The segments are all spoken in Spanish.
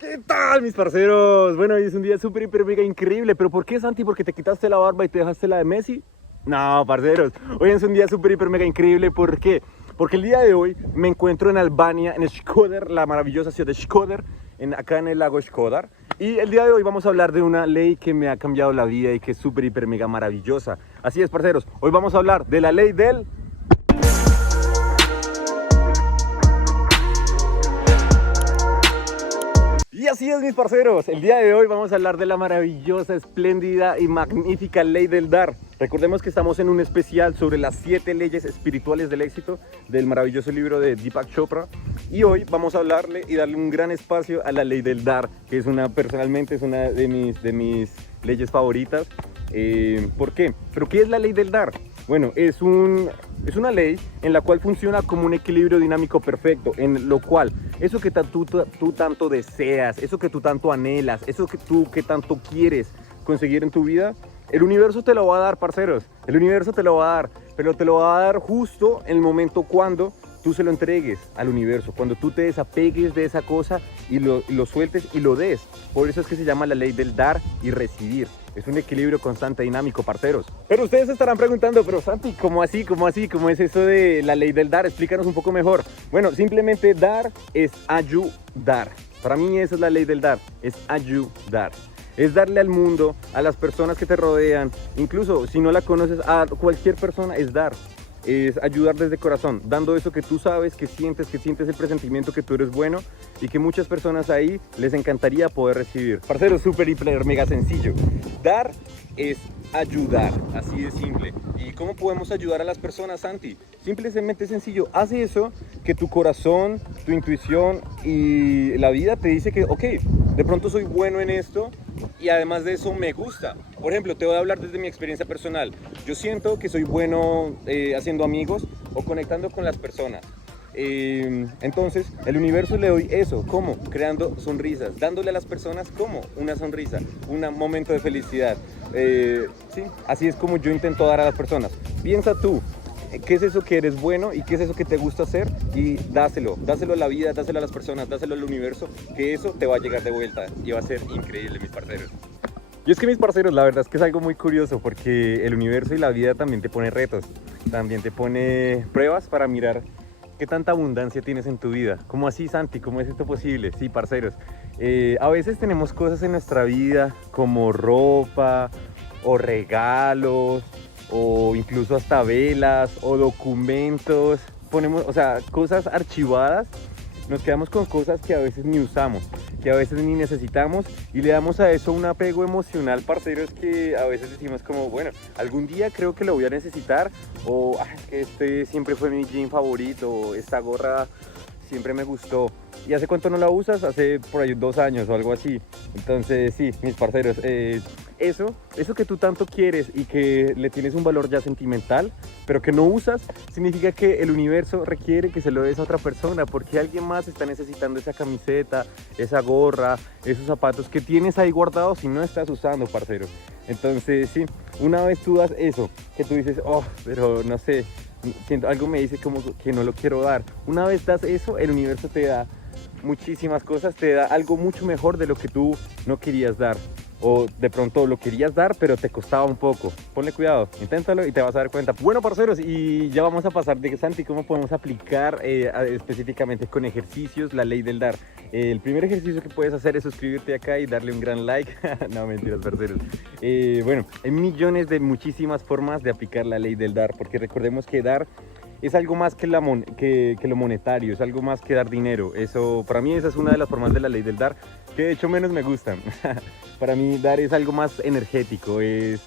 ¿Qué tal, mis parceros? Bueno, hoy es un día súper, hiper, mega increíble. ¿Pero por qué, Santi? ¿Porque te quitaste la barba y te dejaste la de Messi? No, parceros. Hoy es un día súper, hiper, mega increíble. ¿Por qué? Porque el día de hoy me encuentro en Albania, en Shkodër, la maravillosa ciudad de Shkodër, acá en el lago Shkodër. Y el día de hoy vamos a hablar de una ley que me ha cambiado la vida y que es súper, hiper, mega maravillosa. Así es, parceros. Hoy vamos a hablar de la ley del... Y así es, mis parceros, el día de hoy vamos a hablar de la maravillosa, espléndida y magnífica ley del dar. Recordemos que estamos en un especial sobre las 7 leyes espirituales del éxito del maravilloso libro de Deepak Chopra. Y hoy vamos a hablarle y darle un gran espacio a la ley del dar, que es personalmente es una de mis leyes favoritas. ¿Por qué? ¿Pero qué es la ley del dar? Bueno, es una ley en la cual funciona como un equilibrio dinámico perfecto, en lo cual eso que tú tanto deseas, eso que tú tanto anhelas, eso que tú tanto quieres conseguir en tu vida, el universo te lo va a dar, parceros. El universo te lo va a dar, pero te lo va a dar justo en el momento cuando tú se lo entregues al universo, cuando tú te desapegues de esa cosa y lo sueltes y lo des. Por eso es que se llama la ley del dar y recibir. Es un equilibrio constante, dinámico, parceros. Pero ustedes se estarán preguntando, pero Santi, ¿cómo así? ¿Cómo así? ¿Cómo es eso de la ley del dar? Explícanos un poco mejor. Bueno, simplemente dar es ayudar. Para mí esa es la ley del dar, es ayudar. Es darle al mundo, a las personas que te rodean, incluso si no la conoces, a cualquier persona, es dar. Es ayudar desde corazón, dando eso que tú sabes, que sientes el presentimiento que tú eres bueno y que muchas personas ahí les encantaría poder recibir. Parcero, súper, hiper, mega sencillo. Dar es ayudar, así de simple. ¿Y cómo podemos ayudar a las personas, Santi? Simplemente sencillo, haz eso que tu corazón, tu intuición y la vida te dice que, ok, de pronto soy bueno en esto y además de eso me gusta. Por ejemplo, te voy a hablar desde mi experiencia personal. Yo siento que soy bueno haciendo amigos o conectando con las personas. Entonces, el universo le doy eso, ¿cómo? Creando sonrisas, dándole a las personas, ¿cómo? Una sonrisa, un momento de felicidad. Sí, así es como yo intento dar a las personas. Piensa tú, ¿qué es eso que eres bueno y qué es eso que te gusta hacer? Y dáselo a la vida, dáselo a las personas, dáselo al universo, que eso te va a llegar de vuelta y va a ser increíble, mis parceros. Y es que, mis parceros, la verdad es que es algo muy curioso porque el universo y la vida también te pone retos, también te pone pruebas para mirar qué tanta abundancia tienes en tu vida. ¿Cómo así, Santi? ¿Cómo es esto posible? Sí, parceros, a veces tenemos cosas en nuestra vida como ropa o regalos o incluso hasta velas o documentos, ponemos, o sea, cosas archivadas. Nos quedamos con cosas que a veces ni usamos, que a veces ni necesitamos y le damos a eso un apego emocional, parceros, que a veces decimos como, bueno, algún día creo que lo voy a necesitar, o que este siempre fue mi jean favorito, o esta gorra siempre me gustó. ¿Y hace cuánto no la usas? Hace por ahí 2 años o algo así. Entonces sí, mis parceros, eso que tú tanto quieres y que le tienes un valor ya sentimental, pero que no usas, significa que el universo requiere que se lo des a otra persona, porque alguien más está necesitando esa camiseta, esa gorra, esos zapatos que tienes ahí guardados y no estás usando, parcero. Entonces sí, una vez tú das eso, que tú dices, oh, pero no sé, siento, algo me dice como que no lo quiero dar. Una vez das eso, el universo te da muchísimas cosas, te da algo mucho mejor de lo que tú no querías dar, o de pronto lo querías dar pero te costaba un poco. Ponle cuidado, inténtalo y te vas a dar cuenta. Bueno, parceros, y ya vamos a pasar de Santi cómo podemos aplicar específicamente con ejercicios la ley del dar. El primer ejercicio que puedes hacer es suscribirte acá y darle un gran like. No, mentiras, parceros. Bueno, hay millones de muchísimas formas de aplicar la ley del dar, porque recordemos que dar es algo más que lo monetario, es algo más que dar dinero. Eso, para mí esa es una de las formas de la ley del dar, que de hecho menos me gustan. Para mí dar es algo más energético, es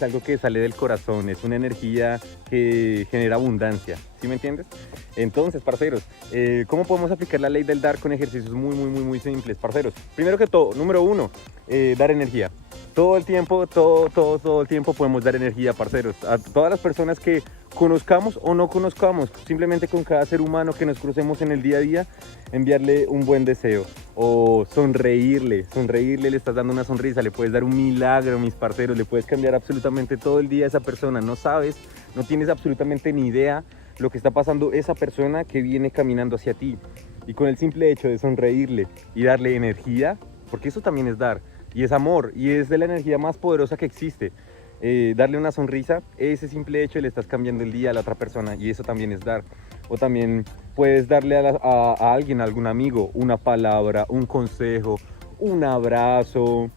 algo que sale del corazón, es una energía que genera abundancia, ¿sí me entiendes? Entonces, parceros, ¿cómo podemos aplicar la ley del dar con ejercicios muy simples, parceros? Primero que todo, número 1, dar energía. Todo el tiempo, todo el tiempo podemos dar energía, parceros, a todas las personas que conozcamos o no conozcamos, simplemente con cada ser humano que nos crucemos en el día a día, enviarle un buen deseo o sonreírle, le estás dando una sonrisa, le puedes dar un milagro, mis parceros, le puedes cambiar absolutamente todo el día a esa persona. No sabes, no tienes absolutamente ni idea lo que está pasando esa persona que viene caminando hacia ti. Y con el simple hecho de sonreírle y darle energía, porque eso también es dar, y es amor, y es de la energía más poderosa que existe. Darle una sonrisa, ese simple hecho le estás cambiando el día a la otra persona, y eso también es dar. O también puedes darle a alguien, a algún amigo, una palabra, un consejo, un abrazo.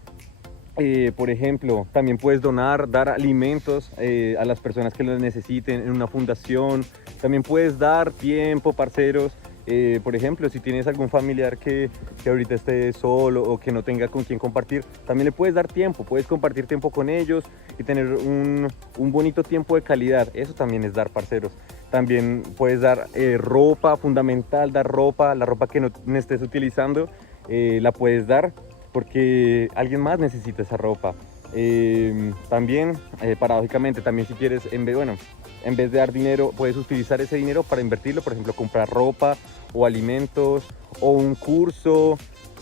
Por ejemplo, también puedes dar alimentos a las personas que lo necesiten en una fundación. También puedes dar tiempo, parceros. Por ejemplo, si tienes algún familiar que ahorita esté solo o que no tenga con quién compartir, también le puedes dar tiempo, puedes compartir tiempo con ellos y tener un bonito tiempo de calidad. Eso también es dar, parceros. También puedes dar ropa, fundamental, dar ropa, la ropa que no estés utilizando, la puedes dar porque alguien más necesita esa ropa. También, paradójicamente, también si quieres, en vez de dar dinero, puedes utilizar ese dinero para invertirlo, por ejemplo, comprar ropa o alimentos o un curso.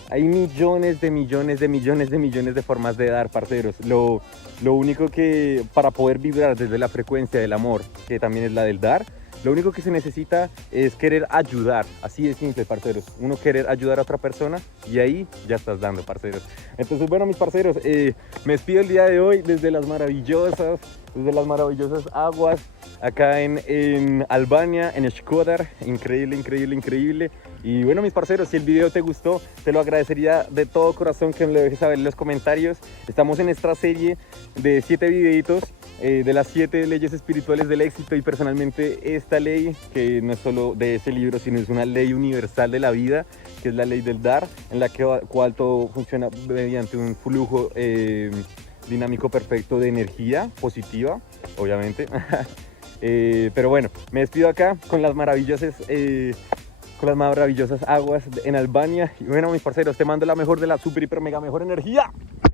Hay millones de formas de dar, parceros. Lo único que, para poder vibrar desde la frecuencia del amor, que también es la del dar, lo único que se necesita es querer ayudar. Así de simple, parceros. Uno querer ayudar a otra persona y ahí ya estás dando, parceros. Entonces, bueno, mis parceros, me despido el día de hoy desde las maravillosas aguas acá en Albania, en Shkodër. Increíble, increíble, increíble. Y bueno, mis parceros, si el video te gustó, te lo agradecería de todo corazón que me lo dejes saber en los comentarios. Estamos en esta serie de 7 videitos de las 7 leyes espirituales del éxito, y personalmente esta ley, que no es solo de ese libro, sino es una ley universal de la vida, que es la ley del dar, en la cual todo funciona mediante un flujo dinámico perfecto de energía positiva, obviamente. Pero bueno, me despido acá con las maravillosas aguas en Albania. Y bueno, mis parceros, te mando la mejor de la super, hiper, mega mejor energía.